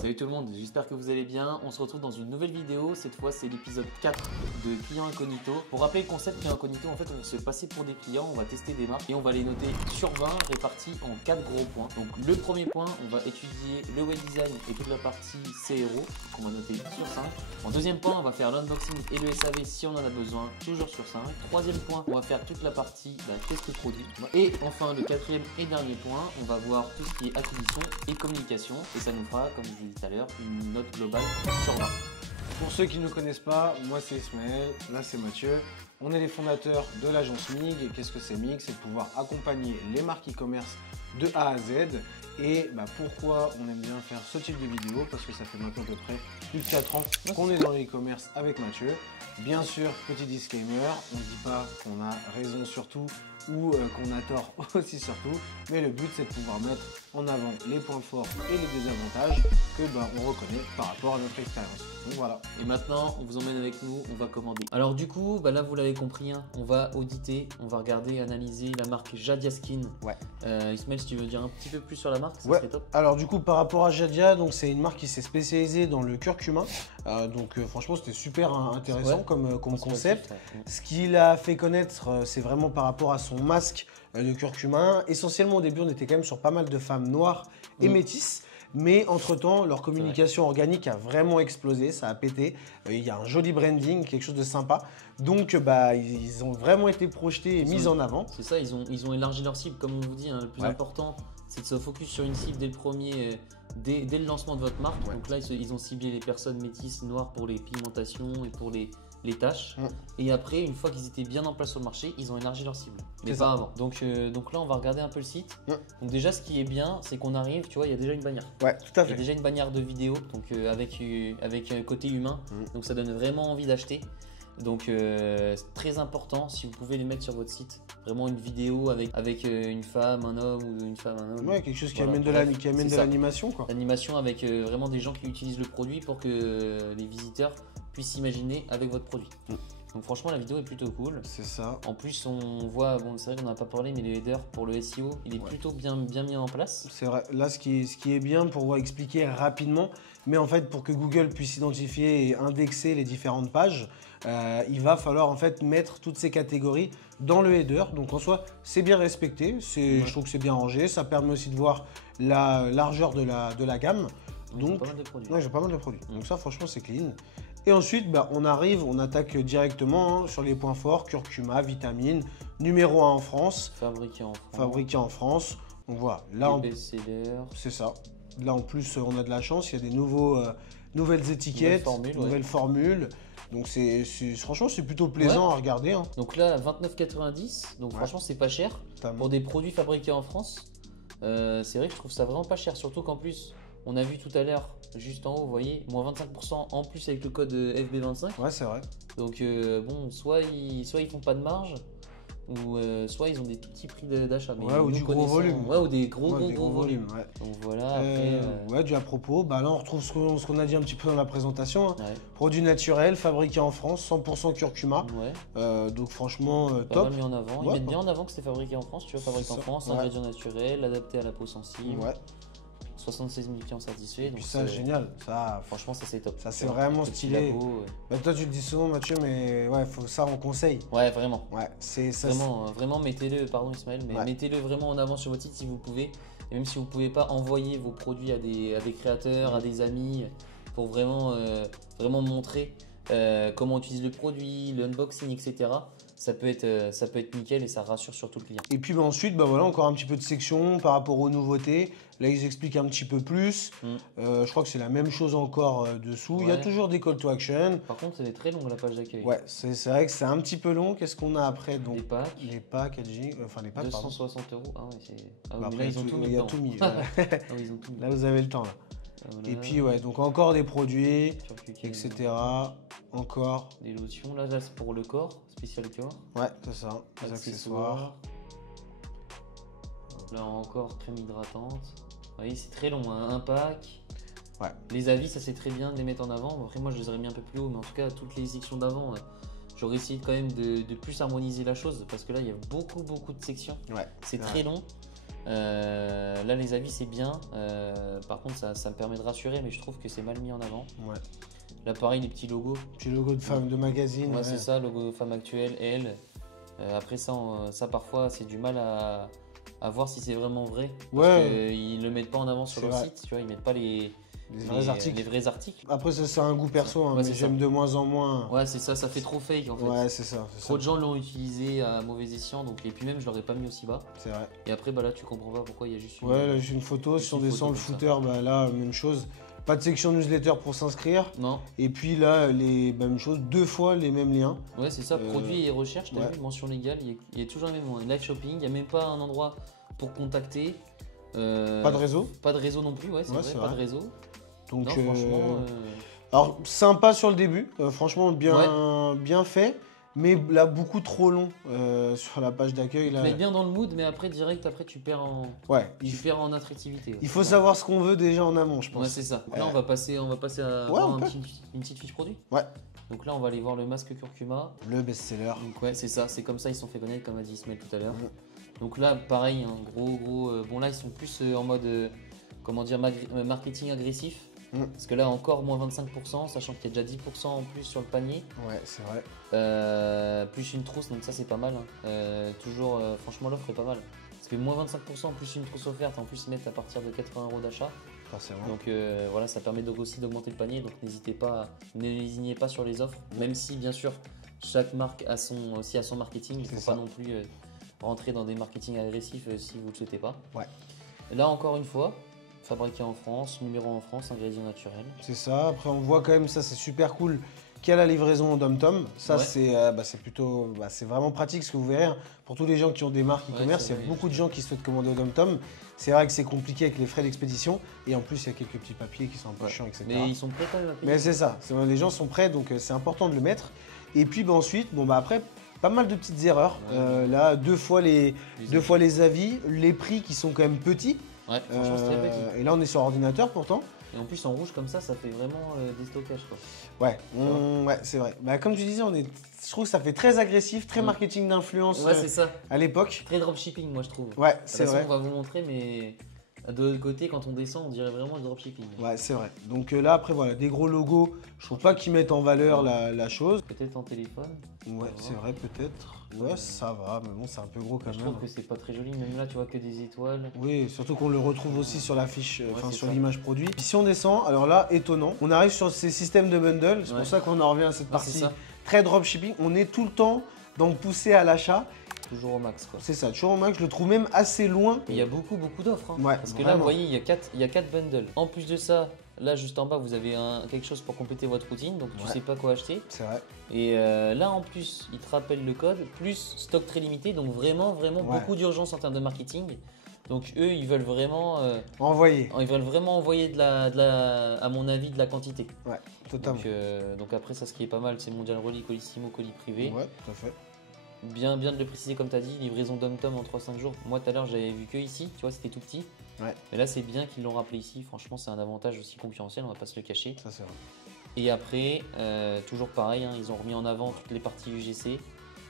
Salut tout le monde, j'espère que vous allez bien. On se retrouve dans une nouvelle vidéo. Cette fois, c'est l'épisode 4 de Client Incognito. Pour rappeler le concept Client Incognito, en fait, on va se passer pour des clients, on va tester des marques et on va les noter sur 20 répartis en 4 gros points. Donc, le premier point, on va étudier le web design et toute la partie CRO qu'on va noter sur 5. En deuxième point, on va faire l'unboxing et le SAV si on en a besoin, toujours sur 5. Troisième point, on va faire toute la partie test produit. Et enfin, le quatrième et dernier point, on va voir tout ce qui est acquisition et communication et ça nous fera, comme je vous l'ai dit tout à l'heure, une note globale sur 20. Pour ceux qui ne nous connaissent pas, moi c'est Ismaël, là c'est Mathieu. On est les fondateurs de l'agence MIG. Et qu'est-ce que c'est MIG? C'est de pouvoir accompagner les marques e-commerce de A à Z. Et pourquoi on aime bien faire ce type de vidéo? Parce que ça fait maintenant à peu près plus de 4 ans qu'on est dans l'e-commerce avec Mathieu. Bien sûr, petit disclaimer, on ne dit pas qu'on a raison sur tout ou qu'on a tort aussi sur tout, mais le but c'est de pouvoir mettre en avant les points forts et les désavantages que on reconnaît par rapport à notre expérience. Donc voilà. Et maintenant, on vous emmène avec nous, on va commander. Alors du coup, là vous l'avez compris, hein, on va auditer, on va regarder, analyser la marque Jadia Skin. Ouais. Ismaël, si tu veux dire un petit peu plus sur la marque, ça ouais. serait top. Alors du coup, par rapport à Jadia, donc c'est une marque qui s'est spécialisée dans le curcuma. Franchement, c'était super intéressant comme concept. Ce qui l'a fait connaître, c'est vraiment par rapport à son masque de curcuma. Essentiellement, au début, on était quand même sur pas mal de femmes noires et métisses. Mais entre-temps, leur communication organique a vraiment explosé, ça a pété. Il y a un joli branding, quelque chose de sympa. Donc, ils ont vraiment été projetés et mis en avant. C'est ça, ils ont élargi leur cible. Comme on vous dit, hein, le plus important, c'est de se focus sur une cible dès le lancement de votre marque. Donc là, ils ont ciblé les personnes métisses noires pour les pigmentations et pour les tâches. Et après, une fois qu'ils étaient bien en place sur le marché, ils ont élargi leur cible. Mais pas avant. Donc là, on va regarder un peu le site. Donc déjà, ce qui est bien, c'est qu'on arrive, tu vois, il y a déjà une bannière. Ouais, tout à fait. Il y a déjà une bannière de vidéo, donc avec un côté humain. Donc ça donne vraiment envie d'acheter. Donc c'est très important, si vous pouvez les mettre sur votre site, vraiment une vidéo avec une femme, un homme ou une femme, un homme. Ouais, quelque chose qui amène de l'animation, quoi. L'animation avec vraiment des gens qui utilisent le produit pour que les visiteurs puissent s'imaginer avec votre produit. Donc franchement, la vidéo est plutôt cool. C'est ça. En plus, on voit, c'est vrai qu'on n'en a pas parlé, mais les headers pour le SEO, il est plutôt bien mis en place. C'est vrai. Là, ce qui est bien pour expliquer rapidement, mais en fait, pour que Google puisse identifier et indexer les différentes pages, il va falloir en fait mettre toutes ces catégories dans le header. Donc en soi, c'est bien respecté. Je trouve que c'est bien rangé. Ça permet aussi de voir la largeur de la gamme. Donc, pas mal de produits. Ouais, j'ai pas mal de produits. Donc ça, franchement, c'est clean. Et ensuite, on attaque directement sur les points forts, curcuma, vitamine, numéro 1 en France. Fabriqué en France. Donc voilà, là, c'est ça. Là, en plus, on a de la chance, il y a des nouvelles étiquettes, nouvelles formules. Donc franchement, c'est plutôt plaisant à regarder. Hein. Donc là, 29,90. Donc franchement, c'est pas cher. Pour des produits fabriqués en France, c'est vrai que je trouve ça vraiment pas cher. Surtout qu'en plus, on a vu tout à l'heure, juste en haut, vous voyez, moins 25% en plus avec le code FB25. Ouais, c'est vrai. Donc soit ils font pas de marge, ou soit ils ont des tout petits prix d'achat. Ou du gros volume. Ouais, ou des gros volumes. Ouais. Donc voilà, après… du à propos, là on retrouve ce qu'on a dit un petit peu dans la présentation. Hein. Produits naturels, fabriqués en France, 100% curcuma. Donc franchement, top. Mal mis en avant. Ils mettent bien en avant que c'est fabriqué en France, tu vois, fabriqué en France, ingrédients naturels, adaptés à la peau sensible. 76 000 clients satisfaits. Et puis ça, génial. Ça, franchement, ça c'est top. Ça c'est vraiment stylé. Toi, tu le dis souvent, Mathieu, mais faut ça on conseille. Ouais, vraiment. Ouais, vraiment, mettez-le, pardon Ismaël, mais mettez-le vraiment en avant sur votre site si vous pouvez. Et même si vous ne pouvez pas envoyer vos produits à des créateurs, à des amis, pour vraiment montrer comment on utilise le produit, l'unboxing, etc. Ça peut être nickel et ça rassure surtout le client. Et puis ensuite, encore un petit peu de section par rapport aux nouveautés. Là, ils expliquent un petit peu plus. Je crois que c'est la même chose encore dessous. Il y a toujours des call to action. Par contre, elle est très longue la page d'accueil. Ouais, c'est vrai que c'est un petit peu long. Qu'est-ce qu'on a après? Donc, les packs. Les packs, les packs, 260 €. Ah ouais, c'est… après, là, ils ont tout mis. Il y a tout mis. Ils ont tout mis. Là, vous avez le temps. Là. Voilà. Et puis, donc encore des produits, etc. Encore. Des lotions. Là, c'est pour le corps, spécial corps. Ouais, c'est ça. Des accessoires. Là, encore crème hydratante. Vous voyez, c'est très long, hein. Un pack. Ouais. Les avis, ça c'est très bien de les mettre en avant. Après, moi, je les aurais mis un peu plus haut, mais en tout cas, toutes les sections d'avant, j'aurais essayé quand même de plus harmoniser la chose parce que là, il y a beaucoup de sections. Ouais. C'est très long. Là, les avis, c'est bien. Par contre, ça me permet de rassurer, mais je trouve que c'est mal mis en avant. Ouais. Là, pareil, les petits logos. Petit logo de femme de magazine. Ouais, c'est ça, logo femme actuelle, elle. Après, ça parfois, c'est du mal à voir si c'est vraiment vrai. Parce qu'ils le mettent pas en avant sur leur site, tu vois, ils mettent pas les vrais articles. Après, ça, c'est un goût perso, hein, ouais, mais j'aime de moins en moins. Ouais, c'est ça fait trop fake en fait. Ouais, c'est ça. Trop de gens l'ont utilisé à mauvais escient, donc, et puis même, je l'aurais pas mis aussi bas. C'est vrai. Et après, bah là, tu comprends pas pourquoi il y a juste une. Ouais, là, j'ai une photo. Si on descend le footer, bah là, même chose. Pas de section newsletter pour s'inscrire. Non. Et puis là, les mêmes choses, 2 fois les mêmes liens. Ouais, c'est ça, produits et recherche, t'as vu, mention légale, il y a toujours le même mot. Live shopping, il n'y a même pas un endroit pour contacter. Pas de réseau. Pas de réseau non plus, ouais, c'est vrai, pas de réseau. Donc, non, franchement. Alors, sympa sur le début, franchement, bien fait. Mais là, beaucoup trop long sur la page d'accueil. Tu mets bien dans le mood, mais après, direct, tu perds en, perds en attractivité. Il faut savoir ce qu'on veut déjà en amont, je pense. Ouais, c'est ça. Là, on va passer à voir une petite fiche produit. Ouais. Donc là, on va aller voir le masque curcuma. Le best-seller. Donc ouais, c'est ça. C'est comme ça, ils se sont fait connaître, comme a dit Ismaël tout à l'heure. Donc là, pareil, un gros. Bon, là, ils sont plus en mode, marketing agressif. Parce que là, encore moins 25%, sachant qu'il y a déjà 10% en plus sur le panier. Ouais, c'est vrai. Plus une trousse, donc ça, c'est pas mal. Hein. Toujours, franchement, l'offre est pas mal. Parce que moins 25% plus une trousse offerte, en plus, ils mettent à partir de 80 € d'achat. Donc voilà, ça permet aussi d'augmenter le panier. Donc n'hésitez pas, ne lésinez pas sur les offres. Même si, bien sûr, chaque marque a son marketing. Il ne faut pas non plus rentrer dans des marketing agressifs si vous ne le souhaitez pas. Ouais. Là, encore une fois, fabriqué en France, numéro en France, ingrédients naturels. C'est ça. Après, on voit quand même, ça c'est super cool, qu'il y a la livraison au Dom-Tom. Ça, c'est plutôt, c'est vraiment pratique, ce que vous verrez. Hein. Pour tous les gens qui ont des marques e-commerce, il y a beaucoup de gens qui souhaitent commander au Dom-Tom. C'est vrai que c'est compliqué avec les frais d'expédition. Et en plus, il y a quelques petits papiers qui sont un peu chiants, etc. Mais ils sont prêts quand même. Mais c'est ça. Les gens sont prêts, donc c'est important de le mettre. Et puis ensuite, après, pas mal de petites erreurs. Là, deux fois les avis, les prix qui sont quand même petits. Ouais, franchement, c'est très petit. Et là, on est sur ordinateur pourtant. Et en plus, en rouge comme ça fait vraiment déstockage, quoi. Ouais, c'est vrai. Comme tu disais, je trouve que ça fait très agressif, très marketing d'influence c'est ça. À l'époque. Très dropshipping, moi, je trouve. Ouais, c'est vrai. On va vous montrer, mais de l'autre côté, quand on descend, on dirait vraiment le dropshipping. Ouais, c'est vrai. Donc là, après, voilà, des gros logos. Je trouve pas qu'ils mettent en valeur la chose. Peut-être en téléphone. Ouais, c'est vrai, peut-être. Ouais, ça va, mais bon, c'est un peu gros quand même. Je trouve que c'est pas très joli, même là, tu vois que des étoiles. Oui, surtout qu'on le retrouve aussi sur la fiche, sur l'image produit. Puis si on descend, alors là, étonnant, on arrive sur ces systèmes de bundle, c'est pour ça qu'on en revient à cette partie très dropshipping. On est tout le temps dans le pousser à l'achat. Toujours au max, quoi. C'est ça, toujours au max, je le trouve même assez loin. Il y a beaucoup d'offres. Hein. Ouais, parce que là, vous voyez, il y a 4 bundles. En plus de ça, là, juste en bas, vous avez quelque chose pour compléter votre routine, donc tu sais pas quoi acheter. C'est vrai. Et là, en plus, il te rappelle le code, plus stock très limité, donc vraiment beaucoup d'urgence en termes de marketing. Donc eux, ils veulent vraiment envoyer. Ils veulent vraiment envoyer à mon avis, de la quantité. Ouais, totalement. Donc après, ça, ce qui est pas mal, c'est Mondial Relais, Colissimo, colis privé. Ouais, tout à fait. Bien de le préciser comme tu as dit, livraison Dom-Tom en 3-5 jours. Moi tout à l'heure j'avais vu que ici, tu vois, c'était tout petit. Ouais. Mais là c'est bien qu'ils l'ont rappelé ici, franchement c'est un avantage aussi concurrentiel, on va pas se le cacher. Ça c'est vrai. Et après, toujours pareil, hein, ils ont remis en avant toutes les parties UGC.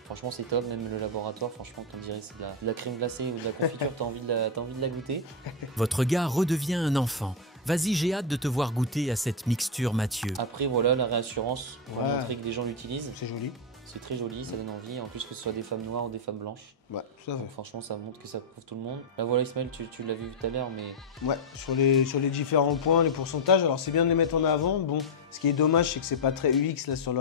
Franchement c'est top, même le laboratoire, franchement on dirait que c'est de la crème glacée ou de la confiture, t'as envie de la goûter. Votre gars redevient un enfant. Vas-y, j'ai hâte de te voir goûter à cette mixture Mathieu. Après voilà, la réassurance, pour montrer que des gens l'utilisent. C'est joli. C'est très joli, ça donne envie, en plus que ce soit des femmes noires ou des femmes blanches. Ouais, tout à fait. Donc, franchement, ça montre que ça prouve tout le monde. Là, voilà, Ismaël, tu l'as vu tout à l'heure, mais. Ouais, sur les différents points, les pourcentages, alors c'est bien de les mettre en avant. Bon, ce qui est dommage, c'est que c'est pas très UX là sur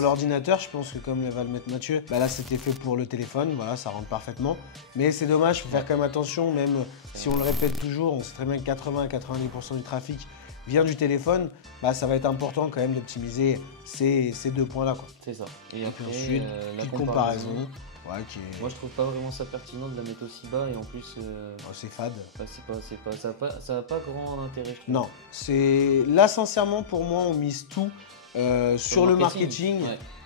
l'ordinateur. Je pense que comme va le mettre Mathieu, là c'était fait pour le téléphone, voilà, ça rentre parfaitement. Mais c'est dommage, il faut faire quand même attention, même si on le répète toujours, on sait très bien que 80 à 90% du trafic vient du téléphone, ça va être important quand même d'optimiser ces deux points-là. C'est ça. Et après, ensuite, la comparaison. Ouais, Moi, je trouve pas vraiment ça pertinent de la mettre aussi bas et en plus. C'est fade. Ça n'a pas grand intérêt, je trouve. Non, là, sincèrement, pour moi, on mise tout sur le marketing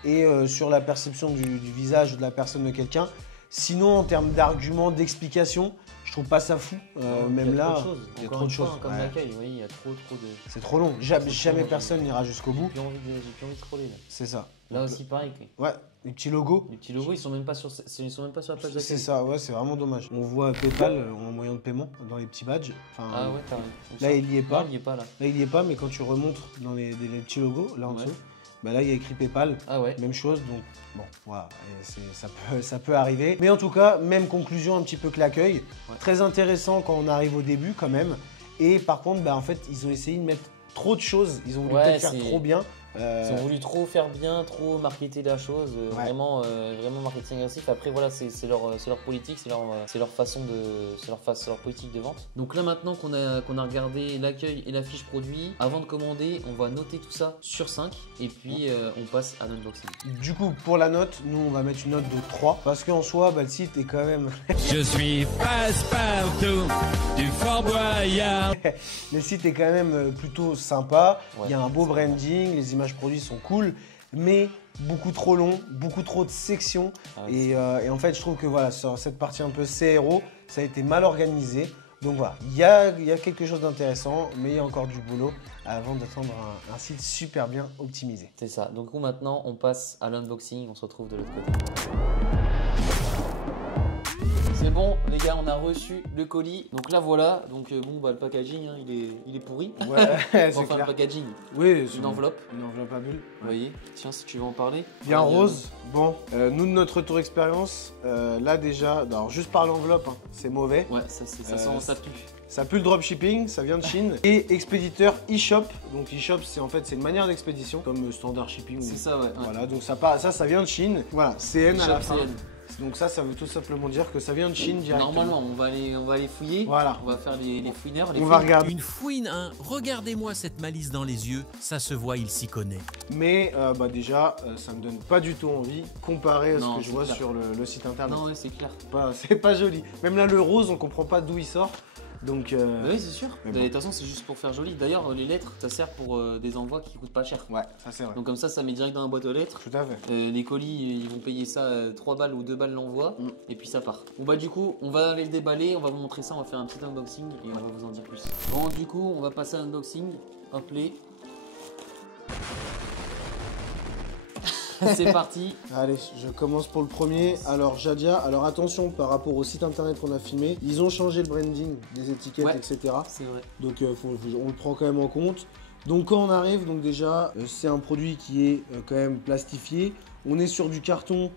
et sur la perception du visage ou de la personne de quelqu'un. Sinon, en termes d'arguments, d'explications, je trouve pas ça fou. Même là, il y a trop de choses. Comme l'accueil, oui, il y a trop de... C'est trop long. Jamais personne n'ira jusqu'au bout. J'ai plus envie de scroller là. C'est ça. Là aussi pareil. Ouais, les petits logos. Les petits logos, ils sont même pas sur la page d'accueil. C'est ça, ouais, c'est vraiment dommage. On voit PayPal en moyen de paiement dans les petits badges. Enfin, ah ouais, t'as raison. là, il y est pas. Non, il y est pas là. Là, il y est pas, mais quand tu remontes dans les petits logos, là en dessous, bah là, il y a écrit PayPal. Ah ouais. Même chose, donc bon, voilà, ça peut arriver. Mais en tout cas, même conclusion un petit peu que l'accueil. Ouais. Très intéressant quand on arrive au début quand même. Et par contre, bah, en fait, ils ont essayé de mettre trop de choses. Ils ont voulu peut-être faire trop bien. Ils ont voulu trop faire bien, trop marketer la chose, vraiment marketing agressif. Après voilà, c'est leur politique, c'est leur façon de, c'est leur politique de vente. Donc là maintenant qu'on a regardé l'accueil et la fiche produit, avant de commander, on va noter tout ça sur 5 et puis on passe à l'unboxing. Du coup, pour la note, nous on va mettre une note de 3 parce qu'en soi, bah, le site est quand même. Je suis passe-partout du Fort Boyard. Le site est quand même plutôt sympa. Ouais, il y a un beau branding, les images produits sont cool, mais beaucoup trop long, beaucoup trop de sections. Et en fait, je trouve que voilà, sur cette partie un peu CRO, ça a été mal organisé. Donc voilà, il y a quelque chose d'intéressant, mais il y a encore du boulot avant d'attendre un site super bien optimisé. C'est ça. Donc maintenant, on passe à l'unboxing. On se retrouve de l'autre côté. C'est bon, les gars, on a reçu le colis. Donc là, voilà. Donc bon, bah, le packaging, hein, il est pourri. Ouais, c'est enfin, clair. le packaging. Oui, Une enveloppe. Une enveloppe à bulles. Vous voyez. Tiens, si tu veux en parler. Bien rose. Bon, nous de notre retour expérience, là déjà, alors juste par l'enveloppe, hein, c'est mauvais. Ouais, ça sent, ça pue. Ça pue le dropshipping, ça vient de Chine. Et expéditeur e-shop. Donc e-shop, c'est une manière d'expédition, comme standard shipping. C'est ça, ouais. Voilà, donc ça vient de Chine. Voilà, CN à la fin. Donc ça veut tout simplement dire que ça vient de Chine directement. Normalement, on va aller fouiller. Voilà. On va faire les fouineurs. On va regarder. Une fouine, hein. Regardez-moi cette malice dans les yeux. Ça se voit, il s'y connaît. Mais bah déjà, ça me donne pas du tout envie comparé à ce que je vois clair. sur le site internet. Non, ouais, c'est clair. C'est pas joli. Même là, le rose, on comprend pas d'où il sort. Donc, bah oui, c'est sûr. Bon. De toute façon, c'est juste pour faire joli. D'ailleurs, les lettres, ça sert pour des envois qui coûtent pas cher. Ouais, ça c'est vrai. Donc comme ça met direct dans la boîte aux lettres. Tout à fait. Les colis, ils vont payer ça 3 balles ou 2 balles l'envoi. Et puis ça part. Bon bah du coup, on va aller le déballer, on va vous montrer ça, on va faire un petit unboxing et on va vous en dire plus. Bon, du coup, on va passer à l'unboxing. Hop les. C'est parti. Allez, je commence pour le premier. Alors Jadia, alors attention par rapport au site internet qu'on a filmé, ils ont changé le branding des étiquettes, etc. C'est vrai. Donc on le prend quand même en compte. Donc quand on arrive, donc déjà c'est un produit qui est quand même plastifié. On est sur du carton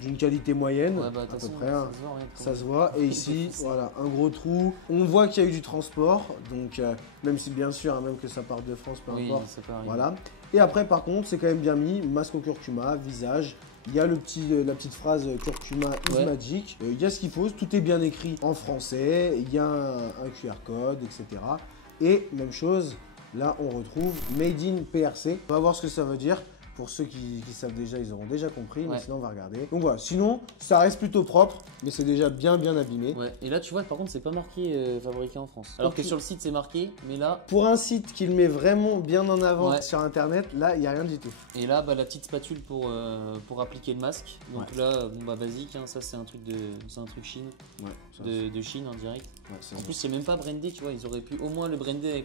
d'une qualité moyenne, Ouais, bah, à peu façon, près. Hein. Ça Ça se voit. Et ici, voilà, un gros trou. On voit qu'il y a eu du transport. Donc même si bien sûr, hein, même que ça parte de France, peu importe. ça peut arriver. Voilà. Et après, par contre, c'est quand même bien mis. Masque au curcuma, visage. Il y a la petite phrase curcuma is magic. Il y a ce qu'il faut. Tout est bien écrit en français. Il y a un QR code, etc. Et même chose, là, on retrouve Made in PRC. On va voir ce que ça veut dire. Pour ceux qui savent déjà, ils auront déjà compris, mais sinon on va regarder. Donc voilà, sinon ça reste plutôt propre, mais c'est déjà bien abîmé. Ouais, et là tu vois, par contre c'est pas marqué fabriqué en France. Alors que sur le site c'est marqué, mais là... Pour un site qui le met vraiment bien en avant sur internet, là il n'y a rien du tout. Et là, bah, la petite spatule pour appliquer le masque. Donc là, bon bah basique, hein, ça c'est un truc Chine, de Chine en direct. Ouais, en plus c'est même pas brandé, tu vois, ils auraient pu au moins le brander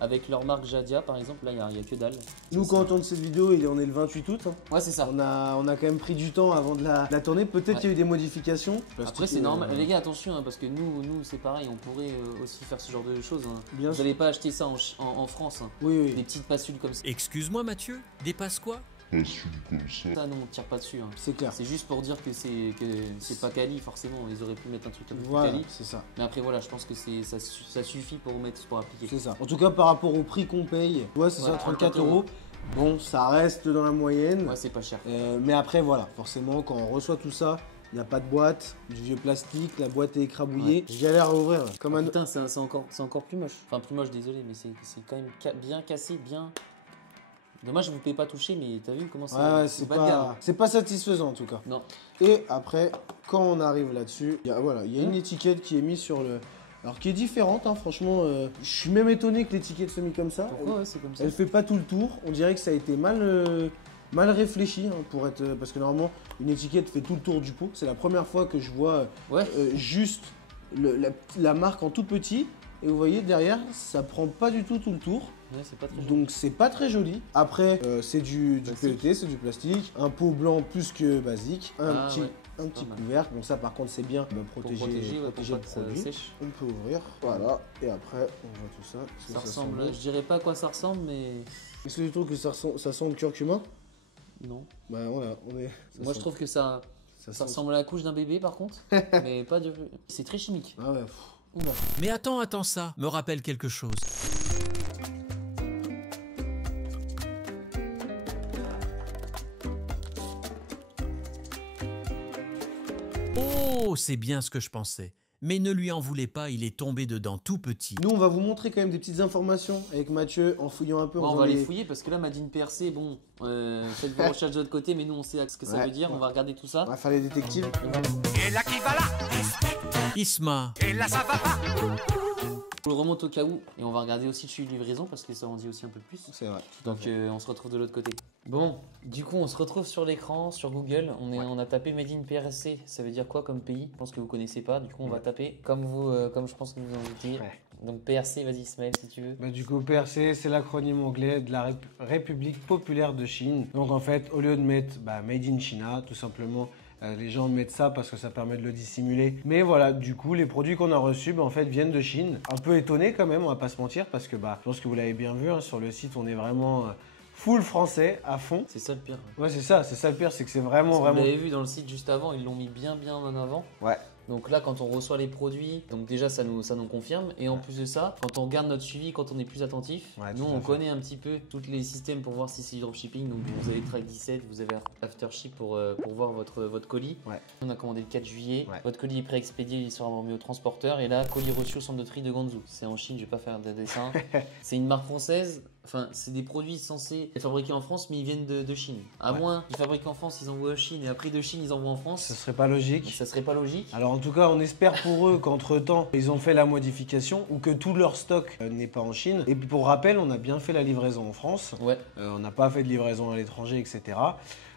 avec leur marque Jadia par exemple, là il y a que dalle. Nous quand on tourne cette vidéo, on est le 28 août. Hein. Ouais c'est ça. On a quand même pris du temps avant de la tourner, peut-être qu'il y a eu des modifications. Après c'est normal, les gars attention, hein, parce que nous c'est pareil, on pourrait aussi faire ce genre de choses. Hein. Bien Vous n'allez pas acheter ça en France, hein. Oui. Des petites passules comme ça. Excuse-moi Mathieu, des passes quoi? Ça non on tire pas dessus, hein. C'est clair. C'est juste pour dire que c'est pas quali forcément, ils auraient pu mettre un truc un peu plus Voilà, quali. c'est ça. Mais après voilà, je pense que ça suffit pour appliquer. C'est ça. En tout cas par rapport au prix qu'on paye, c'est ça, 34 €. Bon, ça reste dans la moyenne. Ouais, c'est pas cher. Mais après, voilà, forcément, quand on reçoit tout ça, il n'y a pas de boîte, du vieux plastique, la boîte est écrabouillée. Je galère à ouvrir. Comme un... Putain, c'est encore plus moche. Enfin, plus moche, désolé, mais c'est quand même bien cassé, bien. Dommage, vous ne pouvez pas toucher, mais t'as vu comment c'est. Ouais, c'est pas satisfaisant en tout cas. Non. Et après, quand on arrive là-dessus, il y a une étiquette qui est mise sur le. Alors qui est différente, hein, franchement, je suis même étonné que l'étiquette soit mise comme ça. Pourquoi c'est comme ça? Elle fait pas tout le tour, on dirait que ça a été mal réfléchi, hein, pour être, parce que normalement une étiquette fait tout le tour du pot. C'est la première fois que je vois juste la marque en tout petit. Et vous voyez derrière, ça prend pas du tout le tour. Ouais, c'est pas très joli. Donc c'est pas très joli. Après, c'est du PET, c'est du plastique. Un pot blanc plus que basique. Un petit couvercle. Donc ça par contre c'est bien pour protéger le produit. Sèche. On peut ouvrir. Voilà. Et après on voit tout ça. Ça ressemble, je dirais pas à quoi ça ressemble, mais... Est-ce que tu trouves que ça sent le curcuma? Non. Bah voilà, Moi je trouve que ça ressemble à la couche d'un bébé par contre. Mais pas du... C'est très chimique. Ah ouais. Mais attends, ça me rappelle quelque chose. Oh, c'est bien ce que je pensais. Mais ne lui en voulez pas, il est tombé dedans tout petit. Nous, on va vous montrer quand même des petites informations avec Mathieu en fouillant un peu. Bon, on va les fouiller parce que là, Made in PRC, bon, faites vos recherches de l'autre côté, mais nous, on sait ce que ça veut dire. On va regarder tout ça. On va faire les détectives. Et là qui va là, Isma, et là ça va pas. On le remonte au cas où et on va regarder aussi le suivi de livraison parce que ça en dit aussi un peu plus. C'est vrai. Donc on se retrouve de l'autre côté. Bon, du coup on se retrouve sur l'écran, sur Google. On a tapé Made in PRC. Ça veut dire quoi comme pays? Je pense que vous connaissez pas. Du coup on va taper comme je pense que vous en doutez. Ouais. Donc PRC, vas-y Ismaël si tu veux. Bah, du coup, PRC, c'est l'acronyme anglais de la République populaire de Chine. Donc en fait, au lieu de mettre Made in China, tout simplement, les gens mettent ça parce que ça permet de le dissimuler. Mais voilà, du coup, les produits qu'on a reçus, en fait, viennent de Chine. Un peu étonné quand même, on va pas se mentir, parce que je pense que vous l'avez bien vu, hein, sur le site, on est vraiment full français, à fond. C'est ça le pire. Ouais, c'est ça le pire, c'est que c'est vraiment... Vous l'avez vu dans le site juste avant, ils l'ont mis bien en avant. Ouais. Donc là, quand on reçoit les produits, donc déjà ça nous confirme. Et en plus de ça, quand on regarde notre suivi, quand on est plus attentif, nous on connaît un petit peu tous les systèmes pour voir si c'est du dropshipping. Donc vous avez Track 17, vous avez Aftership pour voir votre colis. Ouais. On a commandé le 4 juillet. Ouais. Votre colis est pré-expédié, il sera remis au transporteur. Et là, colis reçu au centre de tri de Guangzhou. C'est en Chine, je vais pas faire de dessin. C'est une marque française. Enfin, c'est des produits censés être fabriqués en France, mais ils viennent de Chine. À moins qu'ils fabriquent en France, ils envoient en Chine, et après de Chine, ils envoient en France. Ce serait pas logique. Ça serait pas logique. Alors en tout cas, on espère pour eux qu'entre-temps, ils ont fait la modification ou que tout leur stock n'est pas en Chine. Et puis pour rappel, on a bien fait la livraison en France. Ouais. On n'a pas fait de livraison à l'étranger, etc.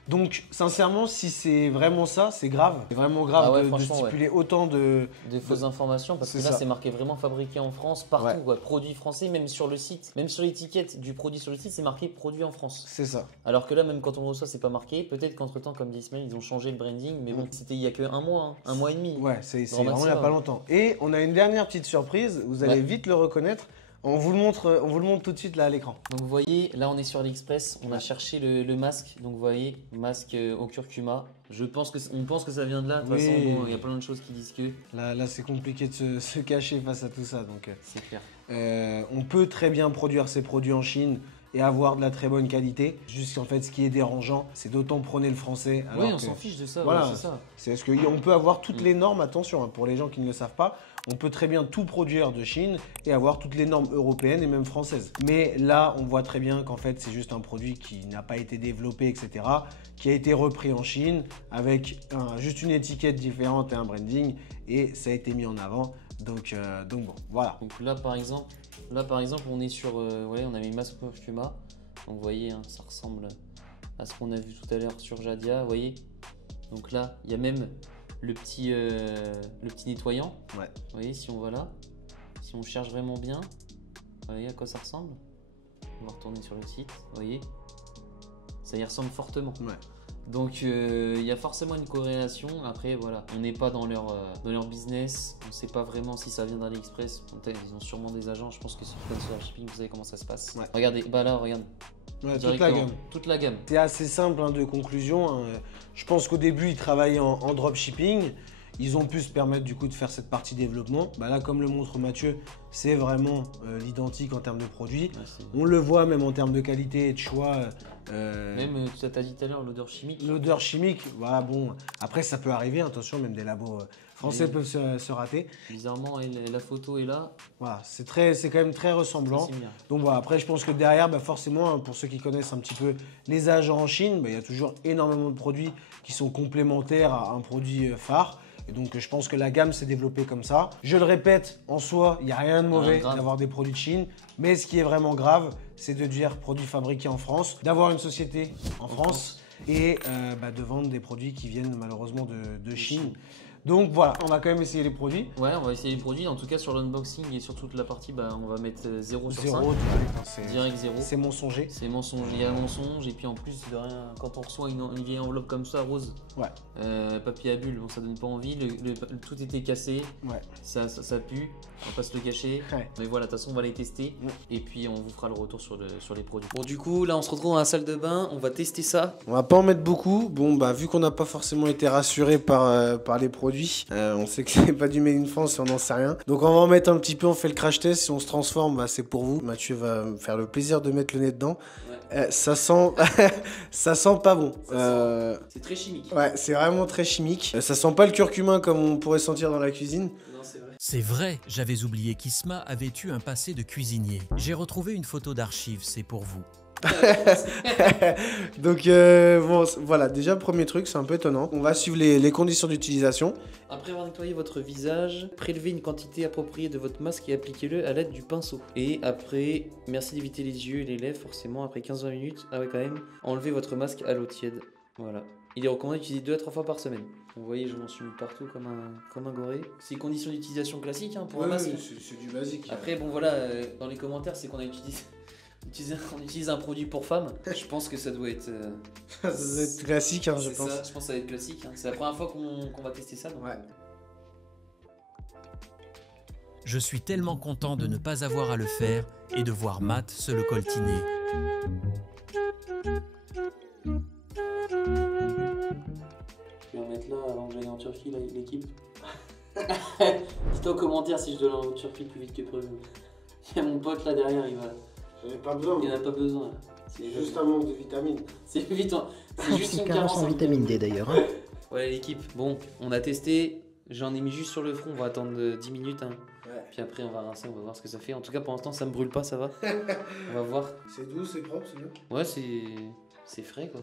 Donc sincèrement, si c'est vraiment ça, c'est grave. C'est vraiment grave de stipuler autant de fausses informations parce que là c'est marqué vraiment fabriqué en France partout, produit français, même sur le site, même sur l'étiquette du produit sur le site, c'est marqué produit en France. C'est ça. Alors que là, même quand on reçoit, c'est pas marqué. Peut-être qu'entre temps, comme dit Ismaël, ils ont changé le branding, mais bon, c'était il y a que un mois et demi. Ouais, c'est vraiment il n'y a pas longtemps. Et on a une dernière petite surprise, vous allez vite le reconnaître. On vous le montre tout de suite là à l'écran. Donc vous voyez, là on est sur AliExpress, on a cherché le masque. Donc vous voyez, masque au curcuma. On pense que ça vient de là. De toute façon, il y a plein de choses qui disent que. Là c'est compliqué de se cacher face à tout ça. Donc c'est clair. On peut très bien produire ces produits en Chine et avoir de la très bonne qualité. Juste qu'en fait, ce qui est dérangeant, c'est d'autant prôner le français. Oui, on s'en fiche de ça. Voilà, c'est ça. C'est parce qu'on peut avoir toutes les normes, attention, hein, pour les gens qui ne le savent pas, on peut très bien tout produire de Chine et avoir toutes les normes européennes et même françaises. Mais là, on voit très bien qu'en fait, c'est juste un produit qui n'a pas été développé, etc., qui a été repris en Chine avec juste une étiquette différente et un branding, et ça a été mis en avant. Donc bon, voilà. Donc là, par exemple, on est sur, on a mis masque curcuma. Donc vous voyez, hein, ça ressemble à ce qu'on a vu tout à l'heure sur Jadia. Vous voyez. Donc là, il y a même le petit nettoyant. Ouais. Vous voyez, si on va là, si on cherche vraiment bien, vous voyez à quoi ça ressemble. On va retourner sur le site. Vous voyez, ça y ressemble fortement. Ouais. Donc il y a forcément une corrélation. Après voilà, on n'est pas dans leur business, on ne sait pas vraiment si ça vient d'AliExpress. Ils ont sûrement des agents, je pense que sur le shipping, vous savez comment ça se passe. Ouais. Regardez, là regarde. Ouais, toute la gamme. C'est assez simple de conclusion. Hein. Je pense qu'au début, ils travaillaient en dropshipping. Ils ont pu se permettre du coup de faire cette partie développement. Là, comme le montre Mathieu, c'est vraiment l'identique en termes de produits. Ouais, on le voit même en termes de qualité et de choix. Même, tu as dit tout à l'heure, l'odeur chimique. L'odeur chimique, voilà, bon. Après, ça peut arriver, attention, même des labos français peuvent se rater. Bizarrement, la photo est là. Voilà, c'est quand même très ressemblant. Donc voilà, après, je pense que derrière, forcément, pour ceux qui connaissent un petit peu les agents en Chine, il y a toujours énormément de produits qui sont complémentaires à un produit phare. Et donc je pense que la gamme s'est développée comme ça. Je le répète, en soi, il n'y a rien de mauvais d'avoir des produits de Chine. Mais ce qui est vraiment grave, c'est de dire produits fabriqués en France, d'avoir une société en France et de vendre des produits qui viennent malheureusement de Chine. Donc voilà, on va quand même essayer les produits. Ouais, on va essayer les produits. En tout cas, sur l'unboxing et sur toute la partie, bah, on va mettre 0 sur 5. 0, Direct 0. c'est mensonger. C'est mensonge, il y a mensonge. Et puis en plus de rien, quand on reçoit une vieille enveloppe comme ça, rose, Ouais. Papier à bulles, bon, ça donne pas envie. Tout était cassé, Ouais. ça pue, on va pas se le cacher. Ouais. Mais voilà, de toute façon, on va les tester. Ouais. Et puis on vous fera le retour sur les produits. Bon, du coup, là, on se retrouve dans la salle de bain. On va tester ça. On va pas en mettre beaucoup. Bon, bah, vu qu'on n'a pas forcément été rassuré par les produits, on sait que c'est pas du Made in France et on n'en sait rien. Donc, on va en mettre un petit peu. On fait le crash test. Si on se transforme, bah, c'est pour vous. Mathieu va me faire le plaisir de mettre le nez dedans. Ouais. Ça sent, ça sent pas bon. C'est très chimique. Ouais, c'est vraiment très chimique. Ça sent pas le curcuma comme on pourrait sentir dans la cuisine. Non, c'est vrai. C'est vrai, j'avais oublié qu'Isma avait eu un passé de cuisinier. J'ai retrouvé une photo d'archives, c'est pour vous. Donc bon, voilà, déjà premier truc, c'est un peu étonnant. On va suivre les conditions d'utilisation. Après avoir nettoyé votre visage, prélevez une quantité appropriée de votre masque et appliquez-le à l'aide du pinceau. Et après, merci d'éviter les yeux et les lèvres forcément après 15-20 minutes. Ah ouais quand même, enlevez votre masque à l'eau tiède. Voilà. Il est recommandé d'utiliser 2 à 3 fois par semaine. Vous voyez, je m'en suis mis partout comme un goré. C'est les conditions d'utilisation classiques hein, pour un masque. C'est du basique. Après bon voilà, dans les commentaires c'est qu'on a utilisé... On utilise un produit pour femmes. Je pense que ça doit être. Ça doit être classique, hein, je pense. Je pense que ça va être classique. Hein. C'est la première fois qu'on va tester ça. Donc... Ouais. Je suis tellement content de ne pas avoir à le faire et de voir Matt se le coltiner. Je vais en mettre là avant que j'aille en Turquie, là, l'équipe. Dites-toi en commentaire si je dois aller en Turquie plus vite que prévu. Il y a mon pote là derrière, il va. J'en ai pas besoin. Il n'y en a pas besoin. C'est juste un manque de vitamines. C'est juste une carence en vitamine D d'ailleurs. Hein. Ouais l'équipe, bon, on a testé. J'en ai mis juste sur le front, on va attendre 10 minutes. Hein. Ouais. Puis après on va rincer, on va voir ce que ça fait. En tout cas pour l'instant ça me brûle pas, ça va. On va voir. C'est doux, c'est propre, c'est bien. Ouais, c'est frais quoi.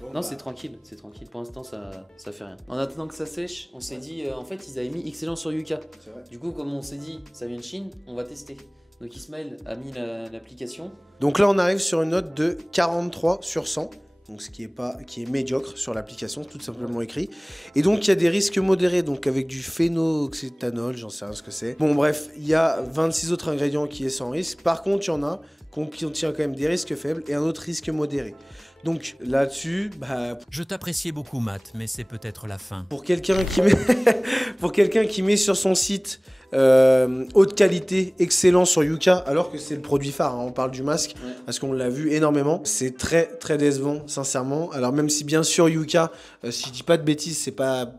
Bon, non, c'est tranquille, c'est tranquille. Pour l'instant ça fait rien. En attendant que ça sèche, on s'est dit, en fait ils avaient mis excellent sur Yuka. C'est vrai. Du coup comme on s'est dit, ça vient de Chine, on va tester. Donc Ismaël a mis l'application. Donc là on arrive sur une note de 43 sur 100. Donc ce qui est médiocre sur l'application, tout simplement écrit. Et donc il y a des risques modérés, donc avec du phénoxéthanol, j'en sais rien ce que c'est. Bon bref, il y a 26 autres ingrédients qui est sans risque. Par contre, il y en a qui contient quand même des risques faibles et un autre risque modéré. Donc là-dessus, bah... Je t'appréciais beaucoup Matt, mais c'est peut-être la fin. Pour quelqu'un qui met sur son site haute qualité, excellent sur Yuka, alors que c'est le produit phare, hein, on parle du masque, ouais. Parce qu'on l'a vu énormément, c'est très très décevant, sincèrement. Alors même si bien sûr Yuka, si je dis pas de bêtises, c'est pas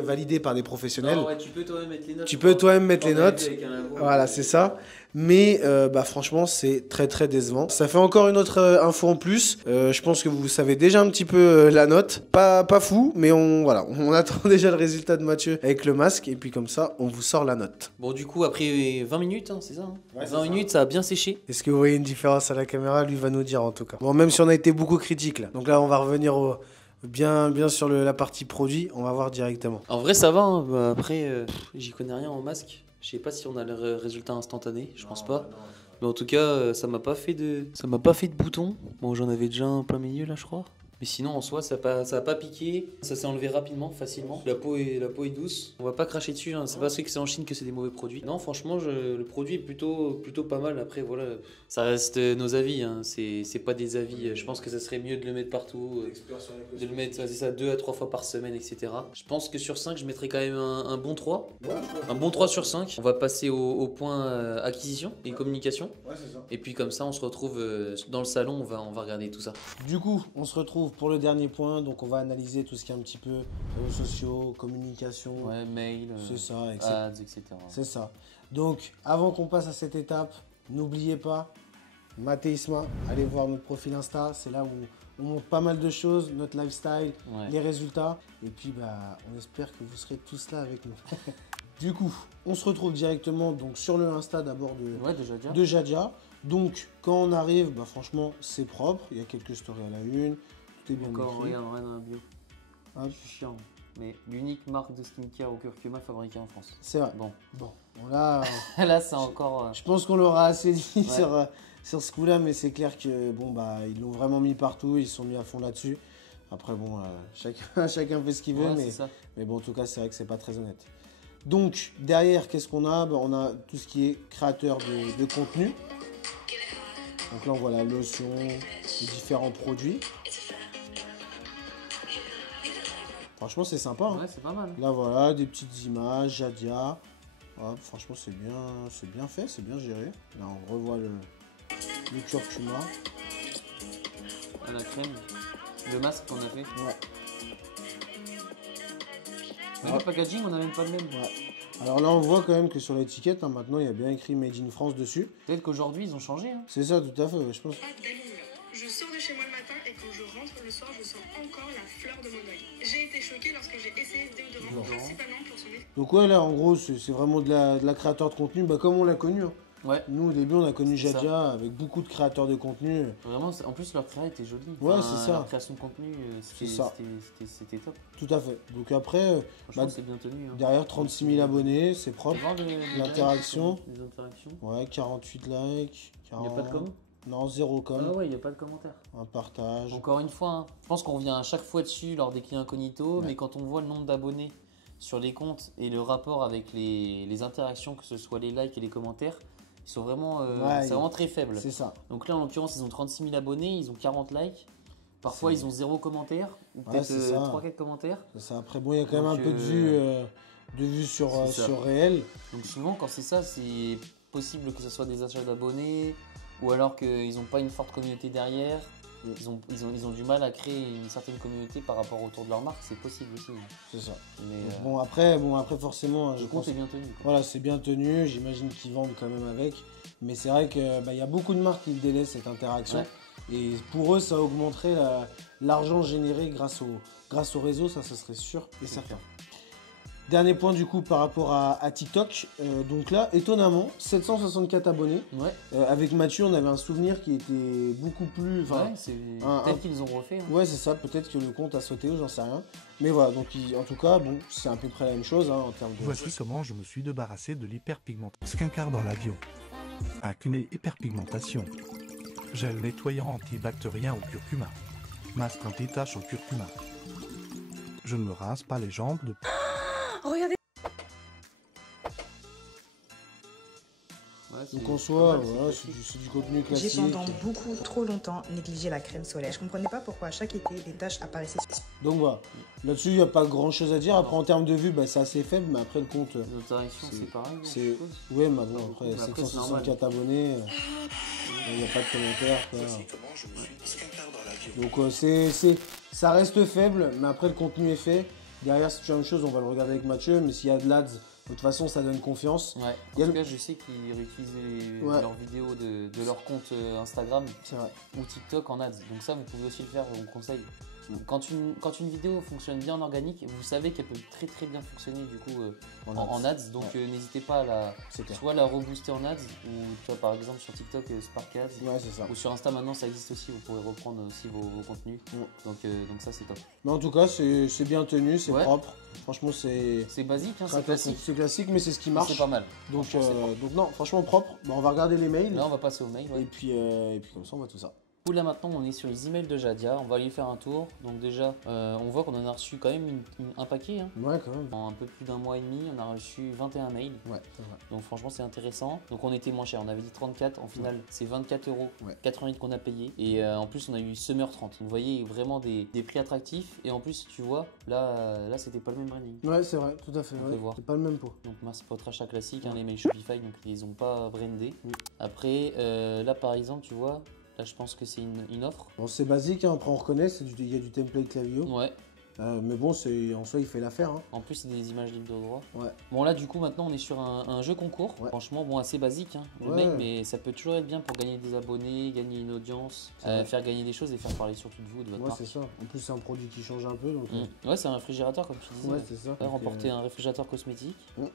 validé par des professionnels. Non, ouais, tu peux toi-même mettre les notes. Tu peux toi-même mettre les notes, voilà, c'est ça. Mais bah, franchement, c'est très très décevant. Ça fait encore une autre info en plus. Je pense que vous savez déjà un petit peu la note. Pas fou, mais on attend déjà le résultat de Mathieu avec le masque. Et puis comme ça, on vous sort la note. Bon, du coup, après 20 minutes, hein, c'est ça hein. Ouais, 20 minutes, ça a bien séché. Est-ce que vous voyez une différence à la caméra? Lui va nous dire en tout cas. Bon, même si on a été beaucoup critique là. Donc là, on va revenir bien sur la partie produit. On va voir directement. En vrai, ça va. Hein. Bah, après, j'y connais rien en masque. Je sais pas si on a le résultat instantané, je pense pas. Non. Mais en tout cas, ça m'a pas fait de boutons. Bon, j'en avais déjà un plein milieu là, je crois. Mais sinon, en soi, ça a pas piqué. Ça s'est enlevé rapidement, facilement. La peau est douce. On va pas cracher dessus. Hein. C'est pas parce que c'est en Chine que c'est des mauvais produits. Non, franchement, le produit est plutôt pas mal. Après, voilà, ça reste nos avis. Hein. C'est pas des avis. Je pense que ça serait mieux de le mettre partout. De le mettre, c'est ça, 2 à 3 fois par semaine, etc. Je pense que sur 5, je mettrais quand même un bon 3. Ouais, un bon 3 sur 5. On va passer au point acquisition et communication. Ouais, c'est ça. Et puis comme ça, on se retrouve dans le salon. On va regarder tout ça. Du coup, on se retrouve pour le dernier point, donc on va analyser tout ce qui est un petit peu réseaux sociaux, communication, ouais, mail, c'est ça, ads, etc. C'est ça. Donc, avant qu'on passe à cette étape, n'oubliez pas, Matt et Isma, allez voir notre profil Insta, c'est là où on montre pas mal de choses, notre lifestyle, ouais. Les résultats, et puis bah, on espère que vous serez tous là avec nous. Du coup, on se retrouve directement donc, sur le Insta d'abord de Jadia. Donc, quand on arrive, bah, franchement, c'est propre. Il y a quelques stories à la une. Tout est bien encore, écrit. Regarde, rien dans la bio. Je suis chiant. Mais l'unique marque de skincare au curcuma fabriquée en France. C'est vrai. Bon, là, là c'est encore... Je pense qu'on l'aura assez dit sur ce coup-là, mais c'est clair que bon, bah, ils l'ont vraiment mis partout. Ils se sont mis à fond là-dessus. Après, bon, chacun fait ce qu'il veut, Ouais, c'est ça. mais bon, en tout cas, c'est vrai que c'est pas très honnête. Donc, derrière, qu'est-ce qu'on a? Ben, on a tout ce qui est créateur de contenu. Donc là, on voit la lotion, les différents produits. Franchement, c'est sympa. Hein. Ouais, c'est pas mal. Là, voilà, des petites images, Jadia. Ouais, franchement, c'est bien fait, c'est bien géré. Là, on revoit le curcuma. À la crème. Le masque qu'on a fait. Ouais. Mais le packaging, on n'a même pas le même. Ouais. Alors là, on voit quand même que sur l'étiquette, hein, maintenant, il y a bien écrit Made in France dessus. Peut-être qu'aujourd'hui, ils ont changé. Hein. C'est ça, tout à fait, ouais, je pense. Pas d'aluminium. Je sors de chez moi le matin et quand je rentre le soir, je sens encore la fleur de mon œil. J'ai été choquée lorsque j'ai essayé ce déodorant, principalement pour son effet. Donc ouais, là, en gros, c'est vraiment de la créateur de contenu, bah, comme on l'a connu. Hein. Ouais. Nous, au début, on a connu C'est Jadia avec beaucoup de créateurs de contenu. Vraiment, en plus, leur créa était jolie. Ouais, c'est ça. Leur création de contenu, c'était top. Tout à fait. Donc après, Franchement, bah, c'est bien tenu. Hein. derrière 36 000 abonnés, c'est propre. Tu vas voir L'interaction. Les interactions. Ouais, 48 likes. Il n'y a pas de com. Non, 0 com. Ah ouais, il n'y a pas de commentaires. Un partage. Encore une fois, hein, je pense qu'on revient à chaque fois dessus lors des clients incognito, Ouais. mais quand on voit le nombre d'abonnés sur les comptes et le rapport avec les interactions, que ce soit les likes et les commentaires, ils sont vraiment, Ouais, c'est vraiment très faible. C'est ça. Donc là, en l'occurrence, ils ont 36 000 abonnés, ils ont 40 likes. Parfois, C'est- ils ont 0 commentaire, ou Ouais, peut-être c'est ça. 3-4 commentaires. C'est ça. Après, bon, il y a quand même Donc, un peu de vues sur, c'est ça. sur réel. Donc souvent, quand c'est ça, c'est possible que ce soit des achats d'abonnés, ou alors qu'ils n'ont pas une forte communauté derrière. Ils ont du mal à créer une certaine communauté par rapport autour de leur marque, c'est possible aussi. C'est ça. Mais Donc, bon, après forcément, le je compte pense. est bien tenu. quoi. Voilà, c'est bien tenu. J'imagine qu'ils vendent quand même avec. Mais c'est vrai que bah, y a beaucoup de marques qui délaissent cette interaction. Ouais. Et pour eux, ça augmenterait l'argent généré grâce au réseau, ça serait sûr et C'est certain. clair. Dernier point du coup par rapport à TikTok. Donc là, étonnamment, 764 abonnés. Ouais, Avec Mathieu, on avait un souvenir qui était beaucoup plus. ouais c'est un- peut-être qu'ils ont refait. Hein. Ouais, c'est ça. Peut-être que le compte a sauté ou j'en sais rien. Mais voilà, donc en tout cas, bon, c'est à peu près la même chose hein, en termes de. Voici comment je me suis débarrassé de l'hyperpigmentation. Skincare dans l'avion. Acné, hyperpigmentation. Gel nettoyant antibactérien au curcuma. Masque anti-tache au curcuma. Je ne me rase pas les jambes de... Regardez. Ouais, Donc c'est en soi, pas mal, voilà, c'est c'est du contenu J'ai classique. pendant beaucoup trop longtemps négligé la crème solaire. Je comprenais pas pourquoi à chaque été les taches apparaissaient. Donc voilà, là-dessus, il n'y a pas grand chose à dire. Après, en termes de vues, bah, c'est assez faible, mais après, le compte, Les interactions, c'est pareil. je c'est. suppose. Ouais, maintenant, après, Mais après, c'est 764 abonnés, il n'y a pas de commentaires. Quoi. Donc, ça reste faible, mais après, le contenu est fait. Derrière, si tu as une chose, on va le regarder avec Mathieu, mais s'il y a de l'ads, de toute façon, ça donne confiance. Ouais, Il y en a tout le- cas, je sais qu'ils réutilisaient Ouais. leurs vidéos de leur compte Instagram C'est vrai. ou TikTok en ads. Donc ça, vous pouvez aussi le faire, on vous conseille. Quand une vidéo fonctionne bien en organique, vous savez qu'elle peut très bien fonctionner du coup en ads. Donc n'hésitez pas à C'est clair. soit la rebooster en ads, ou tu vois, par exemple sur TikTok Spark Ads, Ouais, c'est ça. ou sur Insta maintenant ça existe aussi, vous pourrez reprendre aussi vos contenus. Donc ça c'est top. Mais en tout cas, c'est bien tenu, c'est Ouais. propre. Franchement, c'est. C'est basique, hein, c'est Très classique, C'est classique, mais c'est ce qui mais marche. c'est pas mal. Donc, Franchement, c'est propre. donc non, franchement propre. Bah, on va regarder les mails. Là on va passer au mail. Ouais. Et puis comme ça, on voit tout ça. Du coup, là maintenant on est sur les emails de Jadia, on va aller faire un tour. Donc déjà on voit qu'on en a reçu quand même un paquet. Hein. Ouais, quand même. En un peu plus d'un mois et demi, on a reçu 21 mails. Ouais, c'est vrai. Donc franchement c'est intéressant. Donc on était moins cher, on avait dit 34, en final c'est 24 euros, Ouais. 88 qu'on a payé. Et en plus on a eu Summer 30. Donc vous voyez vraiment des prix attractifs. Et en plus tu vois, là c'était pas le même branding. Ouais, c'est vrai, tout à fait. On ouais. peut voir. C'est pas le même pot. Donc merci pour votre achat classique, hein, les mails Shopify, donc ils ont pas brandé. Oui. Après là par exemple tu vois, là je pense que c'est une offre. Bon, c'est basique, hein, après on reconnaît, il y a du template Clavio. Ouais. Mais bon, en soi, il fait l'affaire. Hein. En plus, c'est des images libres de droit. Ouais. Bon, là, du coup, maintenant, on est sur un jeu concours. Ouais. Franchement, bon, assez basique, hein, le Ouais. mail, mais ça peut toujours être bien pour gagner des abonnés, gagner une audience, C'est vrai. faire gagner des choses et faire parler surtout de vous, de votre Ouais, marque. c'est ça. En plus, c'est un produit qui change un peu. Donc, Ouais, c'est un réfrigérateur, comme tu disais. ouais, c'est ça. Là, Donc, remporter un réfrigérateur cosmétique. Mm. Donc,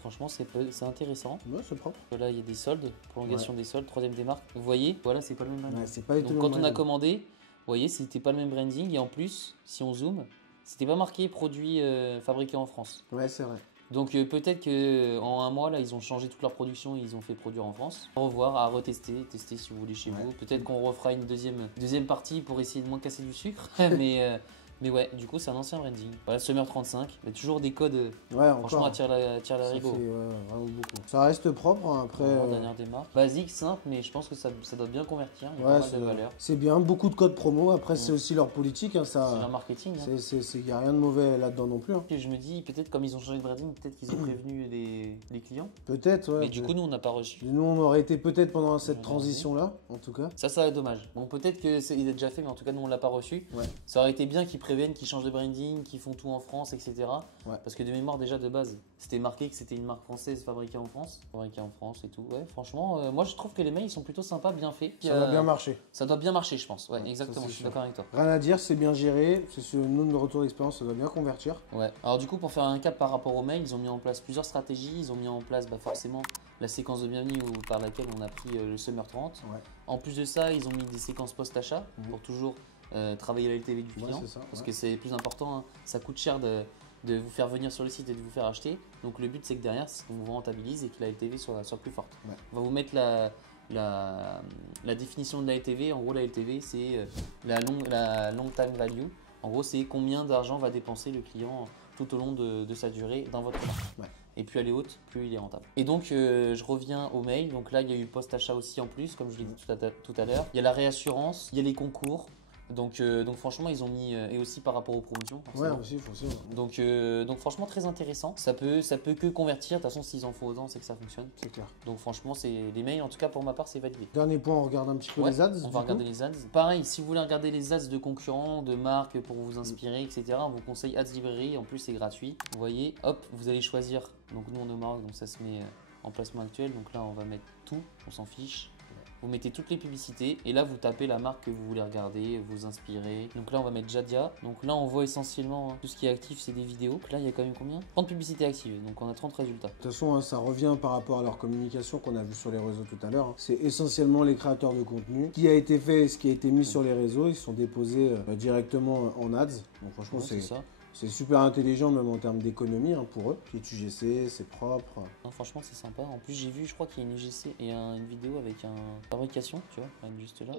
franchement, c'est intéressant. Ouais, c'est propre. Là, il y a des soldes, prolongation des soldes, troisième des marques. Vous voyez, voilà, c'est pas le même branding. Ouais, c'est pas du tout Donc, le quand même on a brand. commandé, vous voyez, c'était pas le même branding. Et en plus, si on zoome, c'était pas marqué produit fabriqué en France. Ouais, c'est vrai. Donc peut-être qu'en un mois, là, ils ont changé toute leur production et ils ont fait produire en France. Au revoir, à retester, tester si vous voulez chez vous. Peut-être qu'on refera une deuxième partie pour essayer de moins casser du sucre. Mais ouais, du coup, c'est un ancien branding. Voilà, Summer 35, il y a toujours des codes. Franchement, à tire la rigo. Vraiment beaucoup. Ça reste propre, hein, après. Dernière démarche. Basique, simple, mais je pense que ça doit bien convertir. Il y a pas mal de valeur. C'est bien, beaucoup de codes promo. Après, c'est aussi leur politique. Hein, c'est leur marketing. Il n'y a rien de mauvais là-dedans non plus. Hein. Et je me dis, peut-être comme ils ont changé de branding, peut-être qu'ils ont prévenu les clients. Peut-être, ouais. Mais du coup, nous, on n'a pas reçu. Nous, on aurait été peut-être pendant cette transition-là, en tout cas. Ça va être dommage. Bon, peut-être qu'il est déjà fait, mais en tout cas, nous, on l'a pas reçu. Ça aurait été bien qu'ils préviennent, qu'ils changent de branding, qu'ils font tout en France, etc. Parce que de mémoire, déjà de base, c'était marqué que c'était une marque française fabriquée en France. Fabriquée en France et tout. Ouais, franchement, moi, je trouve que les mails, ils sont plutôt sympas, bien faits. Ça va bien marcher. Ça doit bien marcher, je pense. Ouais, exactement, je suis d'accord avec toi. Rien à dire, c'est bien géré. C'est nous, de retour d'expérience, ça doit bien convertir. Ouais. Alors, du coup, pour faire un cap par rapport aux mails, ils ont mis en place plusieurs stratégies. Ils ont mis en place forcément la séquence de bienvenue par laquelle on a pris le Summer 30. En plus de ça, ils ont mis des séquences post-achat pour toujours travailler la LTV du client. Parce que c'est plus important. Hein. Ça coûte cher de vous faire venir sur le site et de vous faire acheter. Donc le but, c'est que derrière, c'est qu'on vous rentabilise et que la LTV soit plus forte. On va vous mettre la définition de la LTV. En gros, la LTV, c'est la long time value. En gros, c'est combien d'argent va dépenser le client tout au long de sa durée dans votre marque. Et plus elle est haute, plus il est rentable. Et donc, je reviens au mail. Donc là, il y a eu post-achat aussi en plus, comme je l'ai dit tout à l'heure. Il y a la réassurance, il y a les concours. Donc franchement, ils ont mis, et aussi par rapport aux promotions. Aussi. Donc franchement, très intéressant. Ça peut que convertir. De toute façon, s'ils en font autant, c'est que ça fonctionne. C'est clair. Donc franchement, les mails, en tout cas pour ma part, c'est validé. Dernier point, on regarde un petit peu les ads. On va regarder les ads. Pareil, si vous voulez regarder les ads de concurrents, de marques pour vous inspirer, etc., on vous conseille Ads Librairie. En plus, c'est gratuit. Vous voyez, hop, vous allez choisir. Donc nous, on est au Maroc, donc ça se met en placement actuel. Donc là, on va mettre tout, on s'en fiche. Vous mettez toutes les publicités et là vous tapez la marque que vous voulez regarder, vous inspirer. Donc là on va mettre Jadia. Donc là on voit essentiellement tout ce qui est actif, c'est des vidéos. Donc là il y a quand même combien? 30 publicités actives, donc on a 30 résultats. De toute façon, ça revient par rapport à leur communication qu'on a vu sur les réseaux tout à l'heure. C'est essentiellement les créateurs de contenu. Ce qui a été fait, ce qui a été mis sur les réseaux, ils sont déposés directement en ads. Donc franchement c'est super intelligent même en termes d'économie pour eux. C'est UGC, c'est propre. Non, franchement c'est sympa. En plus j'ai vu, je crois qu'il y a une UGC et une vidéo avec un fabrication, tu vois, juste là.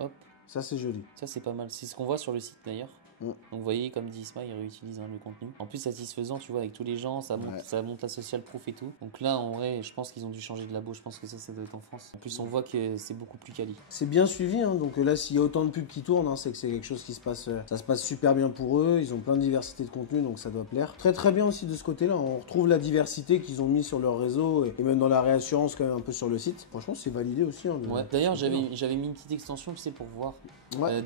Hop. Ça c'est joli. Ça c'est pas mal. C'est ce qu'on voit sur le site d'ailleurs. Donc vous voyez, comme dit Isma, il réutilise le contenu. En plus satisfaisant, tu vois, avec tous les gens, ça monte la social proof et tout. Donc là, en vrai, je pense qu'ils ont dû changer de labo. Je pense que ça doit être en France. En plus, on voit que c'est beaucoup plus quali. C'est bien suivi, hein. Donc là, s'il y a autant de pubs qui tournent, c'est que c'est quelque chose qui se passe. Ça se passe super bien pour eux. Ils ont plein de diversité de contenu, donc ça doit plaire. Très très bien aussi de ce côté-là. On retrouve la diversité qu'ils ont mis sur leur réseau et même dans la réassurance quand même un peu sur le site. Franchement, c'est validé aussi. Hein, d'ailleurs, j'avais mis une petite extension, tu sais, pour voir.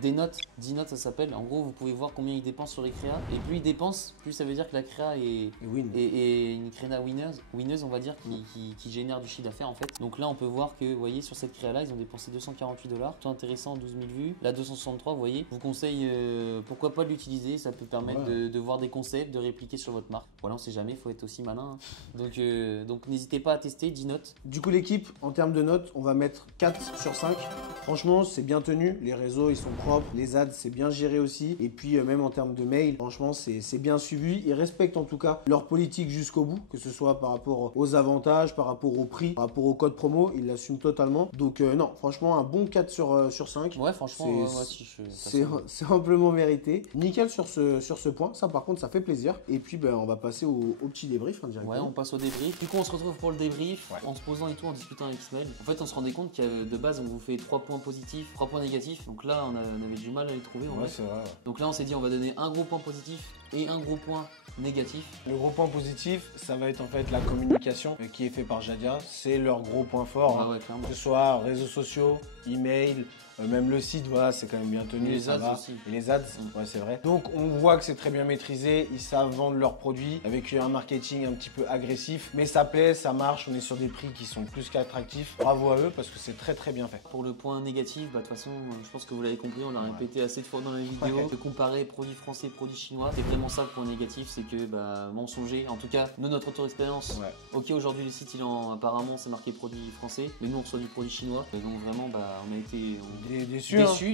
Des notes, 10 notes ça s'appelle. En gros, vous pouvez voir combien ils dépensent sur les créas. Et plus ils dépensent, plus ça veut dire que la créa est une créa winneuse, on va dire, qui génère du chiffre d'affaires en fait. Donc là, on peut voir que, vous voyez, sur cette créa là, ils ont dépensé $248. Tout intéressant, 12 000 vues. Là, 263, vous voyez. Je vous conseille, pourquoi pas de l'utiliser. Ça peut permettre de voir des concepts, de répliquer sur votre marque. Voilà, on sait jamais, il faut être aussi malin. Hein. Donc n'hésitez pas à tester, 10 notes. Du coup, l'équipe, en termes de notes, on va mettre 4 sur 5. Franchement, c'est bien tenu. Les réseaux, ils sont propres. Les ads, c'est bien géré aussi. Et puis, même en termes de mail, franchement, c'est bien suivi. Ils respectent en tout cas leur politique jusqu'au bout, que ce soit par rapport aux avantages, par rapport au prix, par rapport au code promo. Ils l'assument totalement. Donc, non, franchement, un bon 4 sur 5. Ouais, franchement, c'est amplement mérité. Nickel sur ce point. Ça, par contre, ça fait plaisir. Et puis, on va passer au petit débrief directement. Ouais, on passe au débrief. Du coup, on se retrouve pour le débrief en se posant et tout, en discutant avec Ismaël. En fait, on se rendait compte que de base, on vous fait 3 points positifs, 3 points négatifs. Donc là, on avait du mal à les trouver. C'est vrai. Donc là, on s'est dit, on va donner un gros point positif et un gros point négatif. Le gros point positif, ça va être en fait la communication qui est faite par Jadia. C'est leur gros point fort. Clairement. Que ce soit réseaux sociaux, email, même le site, voilà, c'est quand même bien tenu. Et les ads aussi. Et les ads, ouais, c'est vrai. Donc on voit que c'est très bien maîtrisé. Ils savent vendre leurs produits avec un marketing un petit peu agressif. Mais ça plaît, ça marche. On est sur des prix qui sont plus qu'attractifs. Bravo à eux parce que c'est très très bien fait. Pour le point négatif, de toute façon, je pense que vous l'avez compris, on l'a répété assez de fois dans la vidéo. De comparer produits français, produits chinois, c'est vraiment vraiment ça le point négatif, c'est que mensonger. En tout cas, nous, notre retour d'expérience. Ouais. Ok, aujourd'hui le site apparemment c'est marqué produit français, mais nous on reçoit du produit chinois. Et donc vraiment on a été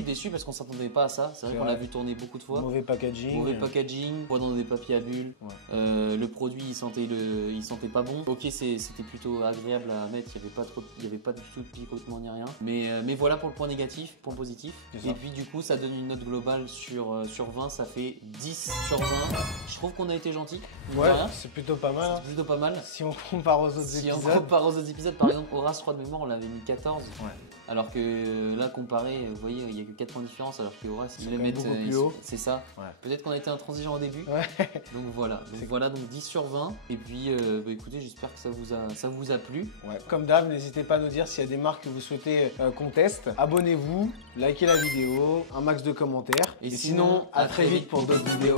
déçus parce qu'on s'attendait pas à ça. C'est vrai qu'on l'a vu tourner beaucoup de fois. Mauvais packaging. Poids dans des papiers à bulles. Ouais. Le produit il sentait pas bon. Ok, c'était plutôt agréable à mettre. Il y avait pas du tout de picotement ni rien. Mais voilà pour le point négatif, point positif. Et puis du coup ça donne une note globale sur 20, ça fait 10 sur 20. Je trouve qu'on a été gentil. Ouais, c'est plutôt pas mal. C'est plutôt pas mal. Si on compare aux autres épisodes. Par exemple, Horace, Roi de mémoire, on l'avait mis 14. Ouais. Alors que là, comparé, vous voyez, il n'y a que 4 points de différence. Alors que Horace, il les met beaucoup plus haut. C'est ça. Ouais. Peut-être qu'on a été intransigeant au début. Ouais. Donc voilà. Donc 10 sur 20. Et puis, écoutez, j'espère que ça vous a plu. Ouais. Comme d'hab, n'hésitez pas à nous dire s'il y a des marques que vous souhaitez qu'on teste. Abonnez-vous, likez la vidéo, un max de commentaires. Et sinon, à très vite pour d'autres vidéos.